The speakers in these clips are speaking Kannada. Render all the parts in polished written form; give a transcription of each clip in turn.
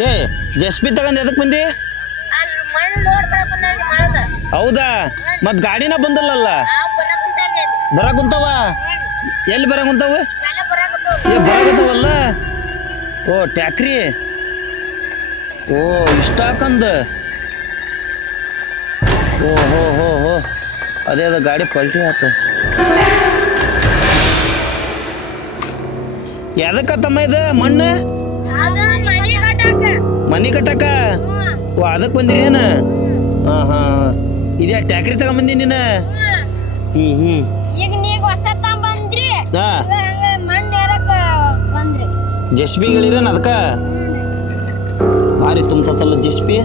ಏ ಜಸ್ಪಿ ತಗೊಂಡ್ ಎದಕ್ ಬಂದಿ? ಹೌದಾ ಮತ್ ಗಾಡಿನ ಬಂದಲ್ಲ ಬರಕುಂತಾವ ಎಲ್ಲಿ ಬರಕುಂತಾವ ಏ ಬರಕುಂತಾವಲ್ಲ ಓ ಟ್ಯಾಕ್ರಿ ಓ ಇಷ್ಟ ಹಾಕಂದ ಓ ಹೋ ಹೋ ಹೋ ಅದೇ ಅದ ಗಾಡಿ ಪಲ್ಟಿ ಆತ ಎದಕ್ಕತ್ತಮ್ಮ ಇದು ಮಣ್ಣು ಮನಿ ಕಟ್ಟಕ ಓ ಅದಕ್ಕೆ ಬಂದಿರಿ ಏನ ಹಾ ಹಾ ಇದ್ಯಾ ಟ್ಯಾಕ್ರಿ ತಗೊಂಬಂದಿ ನೀನ ಈಗ ನೀಗ ಹೊಸ ಬಂದ್ರಿ ಹಾ ಮಣ್ಣು ಏರಕ ಬಂದ್ರಿ ಜಸ್ಬಿಗಳಿರೇನ ಅದಕ್ಕ ಭಾರಿ ತುಂಬತಲ್ಲ ಜಸ್ಬಿ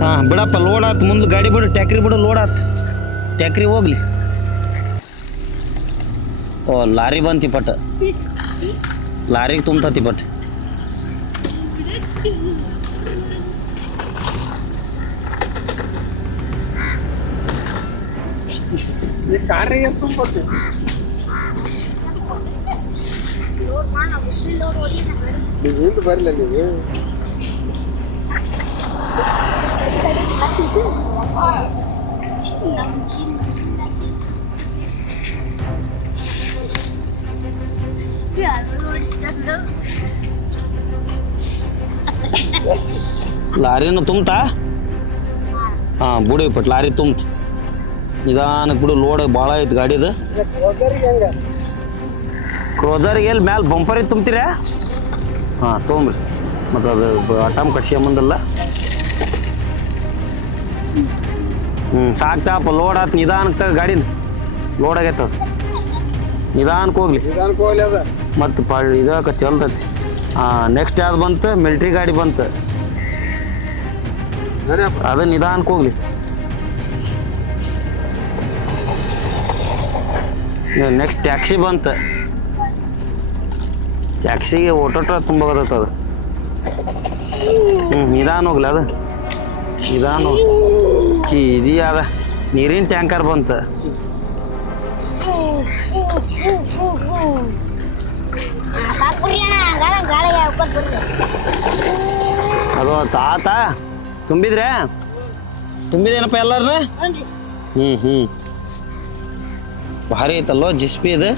ಹಾ ಬಿಡಪ್ಪ ಲೋಡ್ ಆತ್ ಮುಂದೆ ಗಾಡಿ ಬಿಡು ಟ್ಯಾಕ್ರಿ ಬಿಡು ಲೋಡ್ ಆತ್ ಟ್ಯಾಕ್ರಿ ಹೋಗ್ಲಿ ಓ ಲಾರಿ ಬಂತಿ ಪಟ್ ಲಾರಿಗೆ ತುಂಬತತಿ ಪಟ್ ಬರಲ್ಲ ನೀವು ಲಾರಿನ ತುಂಬ್ತಾ ಹಾ ಬಿಡಿ ಪಟ್ ಲಾರಿ ತುಂಬ್ತ ನಿಧಾನಕ್ಕೆ ಬಿಡು ಲೋಡ್ ಭಾಳ ಐತೆ ಗಾಡಿದು ಕ್ರೋಸರಿಗೆ ಎಲ್ಲಿ ಮ್ಯಾಲೆ ಬಂಪರಿಗೆ ತುಂಬ್ತೀರಾ ಹಾಂ ತೊಗೊಂಬ್ರಿ ಮತ್ತು ಅದು ಅಟಾಮ್ ಕಟ್ಸ್ಕೊಂಬಂದಲ್ಲ ಸಾಕ್ತಾಪ ಲೋಡ್ ಆತು ನಿಧಾನಕ್ಕೆ ತಗ ಗಾಡಿನ ಲೋಡ್ ಆಗೈತೆ ಅದು ನಿಧಾನಕ್ಕೆ ಹೋಗ್ಲಿ ಮತ್ತು ಇದಕ್ಕೆ ಚಲ್ತೈತಿ ಹಾಂ ನೆಕ್ಸ್ಟ್ ಯಾವ್ದು ಬಂತು ಮಿಲ್ಟ್ರಿ ಗಾಡಿ ಬಂತು ಅದು ನಿಧಾನಕ್ಕೆ ಹೋಗ್ಲಿ ನೆಕ್ಸ್ಟ್ ಟ್ಯಾಕ್ಸಿ ಬಂತು ಟ್ಯಾಕ್ಸಿಗೆ ಓಟೋಟ ತುಂಬ ಬರ್ತೈತೆ ಅದು ನಿಧಾನ ಹೋಗ್ಲಿ ಅದು ನಿಧಾನ ಇದು ಅದ ನೀರಿನ ಟ್ಯಾಂಕರ್ ಬಂತು ಅದು ತಾತ ತುಂಬಿದ್ರೆ ತುಂಬಿದೇನಪ್ಪ ಎಲ್ಲಾರನ್ನ ಭಾರಿ ಐತಲ್ಲೋ ಜಿಸ್ಪಿ ಇದು